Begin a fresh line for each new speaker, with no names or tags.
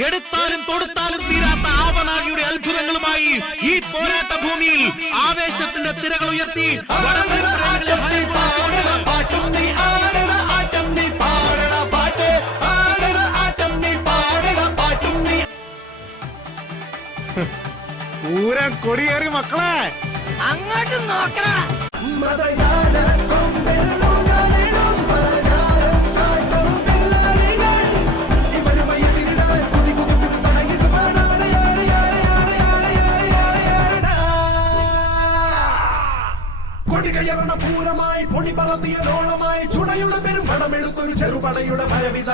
എടുത്താലും തൊടുത്താലും തീരാത്ത ആവനാഴിയുടെ അത്ഭുതങ്ങളുമായി ഈ പോരാട്ട ഭൂമിയിൽ ആവേശത്തിന്റെ തിരകൾ ഉയർത്തി
പൂരം കൊടിയേറി മക്കളെ.
അങ്ങോട്ടും നോക്കണ.
പൂരമായി പൊടി പറത്തിയതോളമായി ചുണയുടെ പെരും പണമെടുത്തൊരു ചെറുപടയുടെ ഭയവിത